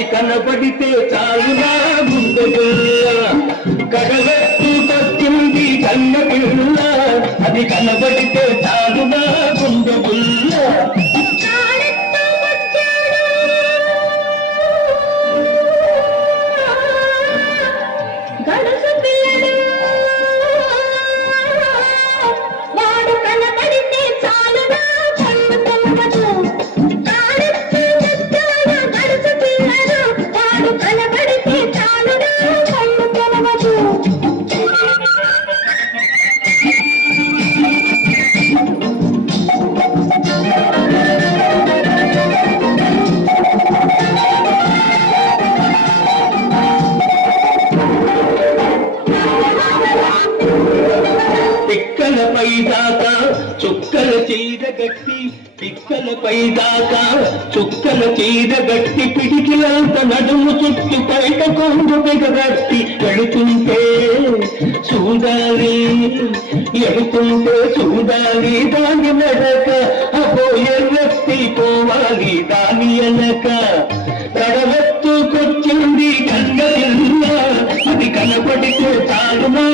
అది కనబడితే చాలునా గుండె పిల్ల కడగట్టుకొచ్చింది కన్న పిల్ల అది కనబడితే చాలునా గుండె పిల్ల పిక్కలపై దాకా చుక్కల చీర గట్టి పిక్కలపై దాకా చుక్కల చీర గట్టి పిడికిలంత నడుము చుట్టూ బయట కొంగు బిగగట్టి ఎడుతుంటే చూడాలి ఎడుతుంటే చూడాలి దాని నడక అబో ఎర్రత్తి పోవాలి దాని వెనక కడవెత్తుకొచ్చింది కన్న పిల్ల అది కనబడితే చాలునా